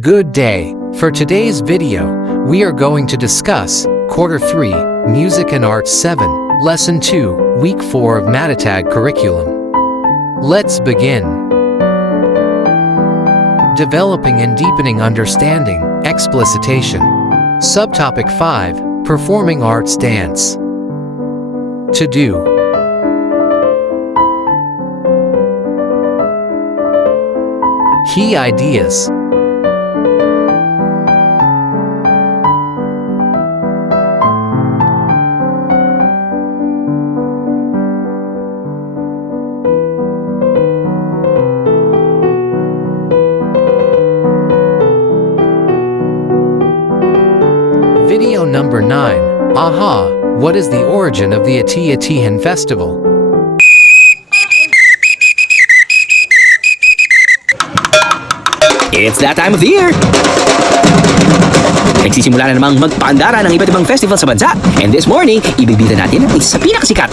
Good day. For today's video, we are going to discuss Quarter 3, Music and Arts 7, Lesson 2, Week 4 of Matatag curriculum. Let's begin. Developing and deepening understanding, explicitation. Subtopic 5, Performing Arts Dance. To do. Key ideas. Video number 9. Aha! What is the origin of the Ati-atihan festival? It's that time of the year! Nagsisimula na namang magpaandara ng iba't ibang festival sa bansa. And this morning, ibibida natin ang isa sa pinakasikat.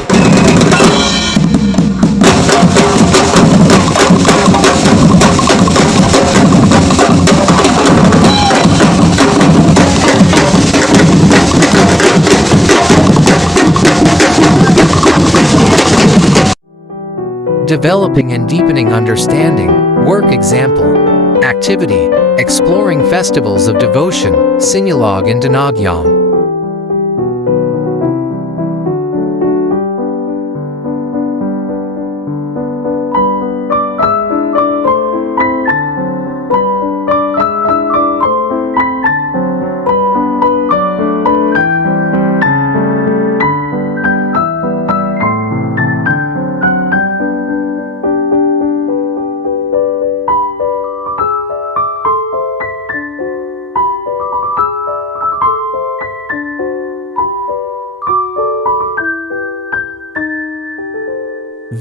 Developing and deepening understanding. Work example. Activity, exploring festivals of devotion, Sinulog and Ati-atihan.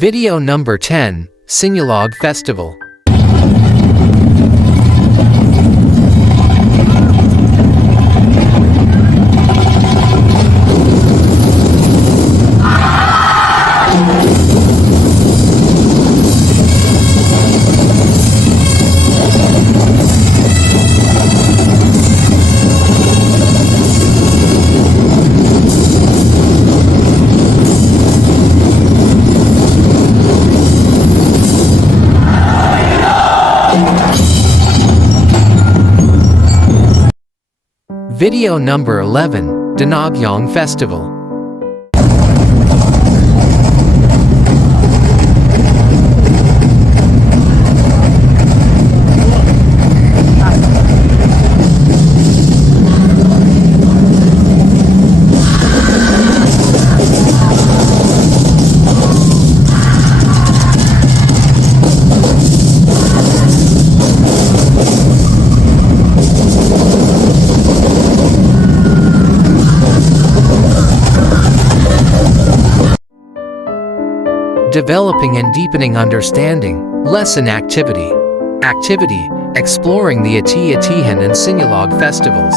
Video number 10, Sinulog Festival. Video number 11, Ati-atihan Festival. Developing and deepening understanding. Lesson activity. Activity, exploring the Ati-atihan and Sinulog festivals.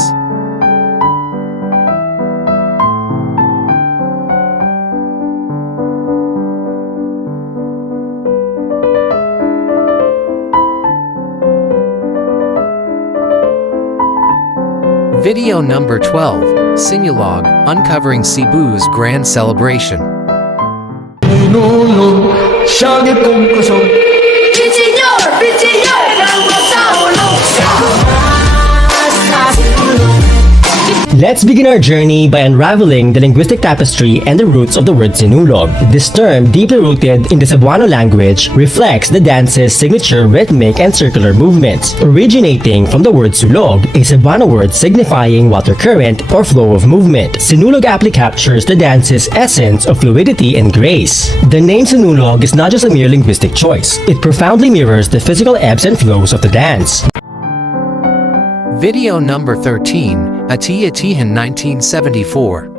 Video number 12, Sinulog, uncovering Cebu's grand celebration. Siya kung kusog Pinsinyor! Pinsinyor! Ang masahulog Let's begin our journey by unraveling the linguistic tapestry and the roots of the word Sinulog. This term, deeply rooted in the Cebuano language, reflects the dance's signature rhythmic and circular movements. Originating from the word sulog, a Cebuano word signifying water current or flow of movement, Sinulog aptly captures the dance's essence of fluidity and grace. The name Sinulog is not just a mere linguistic choice. It profoundly mirrors the physical ebbs and flows of the dance. Video number 13, Ati-atihan 1974.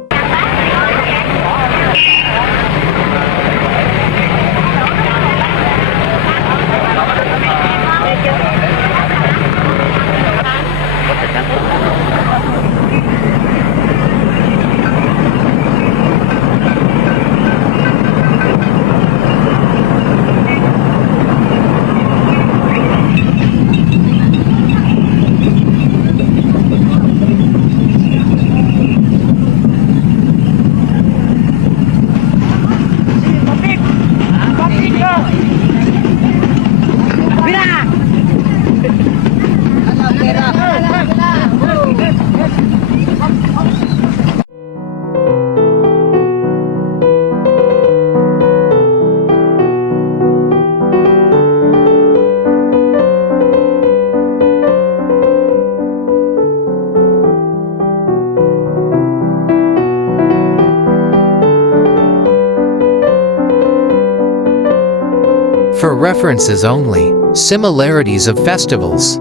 references only, similarities of festivals.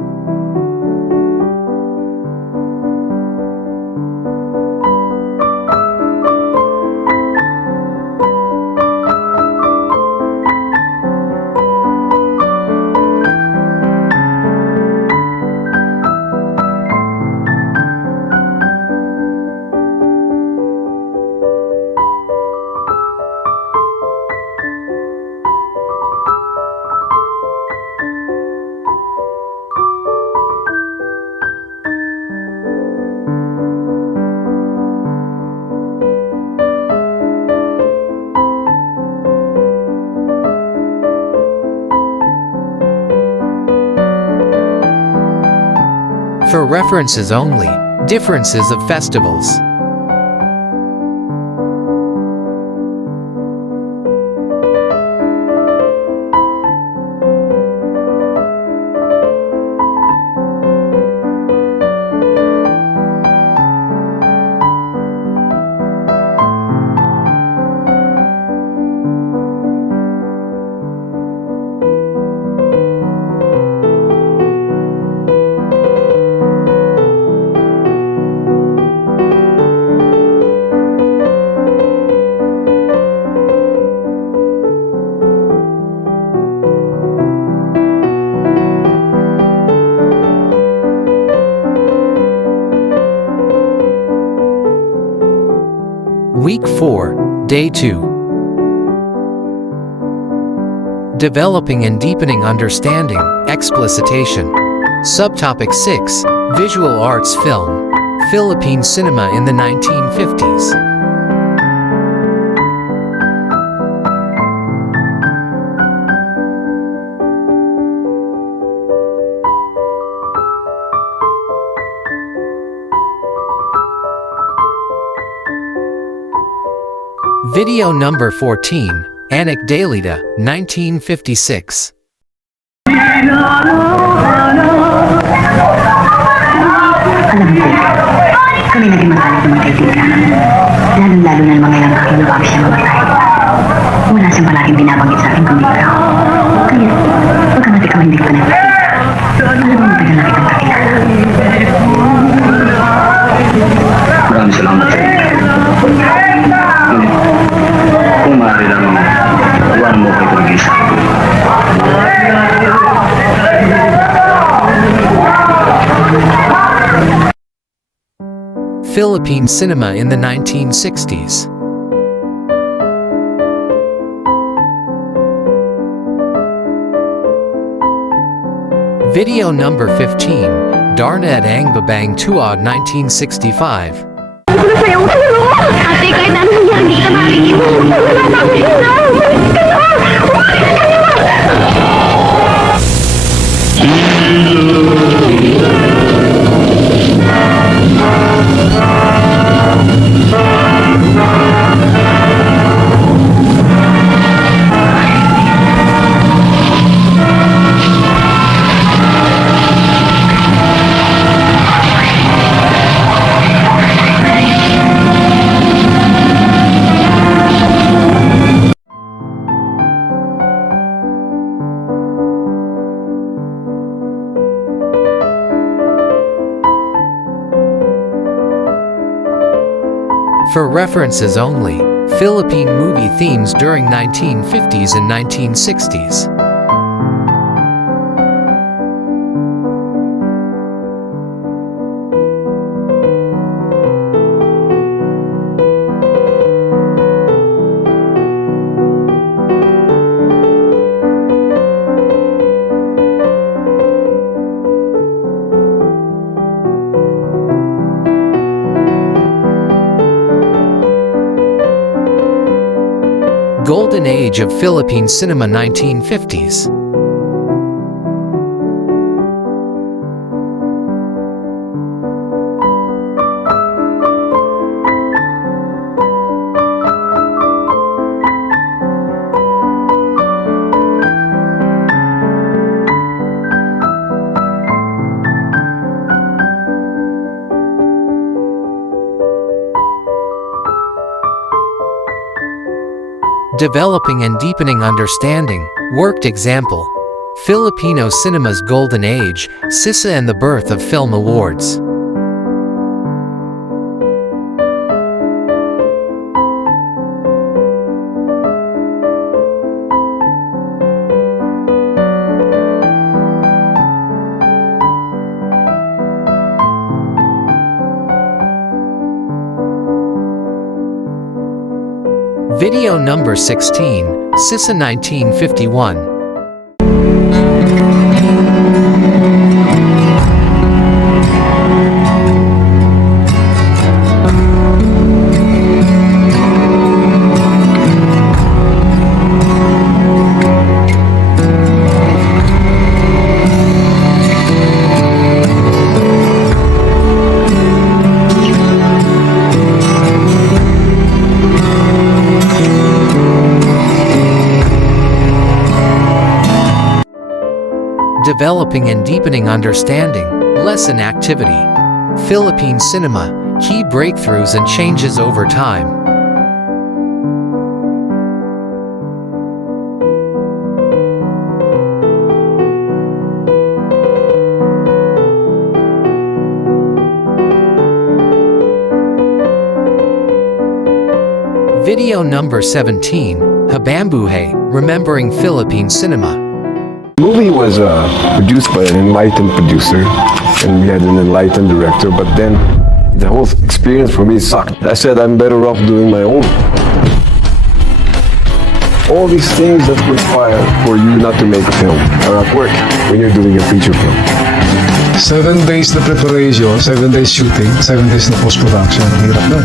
For references only, differences of festivals. Week 4, Day 2. Developing and deepening understanding, explicitation. Subtopic 6, Visual Arts Film. Philippine Cinema in the 1950s. Video number 14, Ati-atihan, 1956. Alam ko, kami naging matalik ng mga kaibigan. Lalo-lalo na ng mga ilang kakinuwag siya mamatay. Wala siyang palaging binabanggit sa akin kundi ikaw. Kaya, pagkamati kami hindi ka pa nagpakita. Alam mo matagal na kitang kakilala. Maraming salamat sa inyo. Kung maaari lang, iwan mo kay Turgis. Philippine cinema in the 1960s. Video number 15, Darna at Ang Babang Tuad 1965. Ate, kahit na anong nangyari, hindi kita makikinig. Wala na akong hina. Umalis ka na! Umalis ka na! For references only, Philippine movie themes during 1950s and 1960s. Golden Age of Philippine Cinema 1950s. Developing and deepening understanding, Worked example: Filipino cinema's golden age, Sisa and the birth of film awards. Video number 16, Sisa 1951. Developing and deepening understanding, lesson activity. Philippine cinema, key breakthroughs and changes over time. Video number 17, Habambuhay, Remembering Philippine Cinema. The movie was produced by an enlightened producer, and we had an enlightened director, but then the whole experience for me sucked. I said I'm better off doing my own. All these things that require for you not to make a film are at work when you're doing a feature film. 7 days na preparation, 7 days shooting, 7 days na post-production. Ang hirap nun.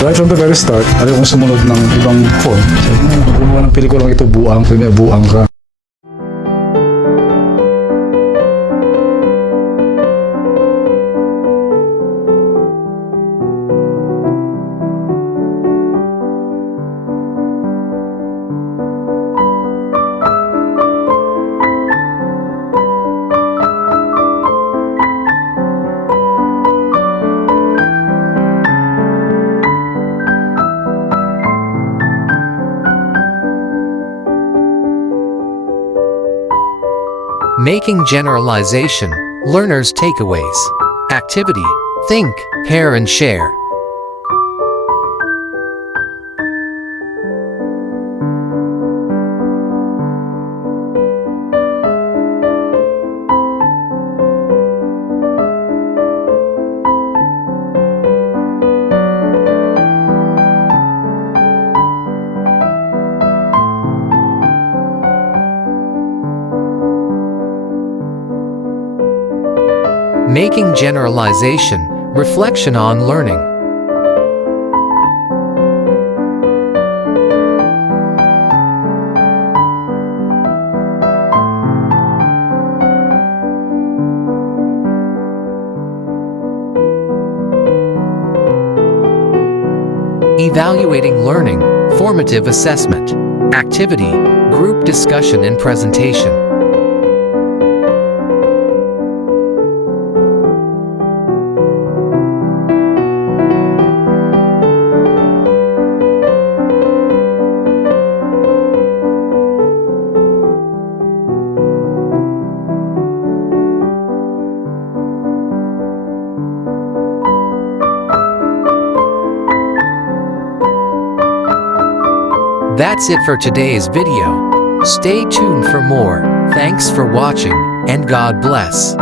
Right from the very start, ayaw kong sumunod ng ibang form. Gumawa ng pelikulang ito, buang ka. Making generalization, learners' takeaways. Activity: think, pair and share. Making generalization, reflection on learning. Evaluating learning, formative assessment. Activity, group discussion and presentation. That's it for today's video. Stay tuned for more. Thanks for watching, and God bless.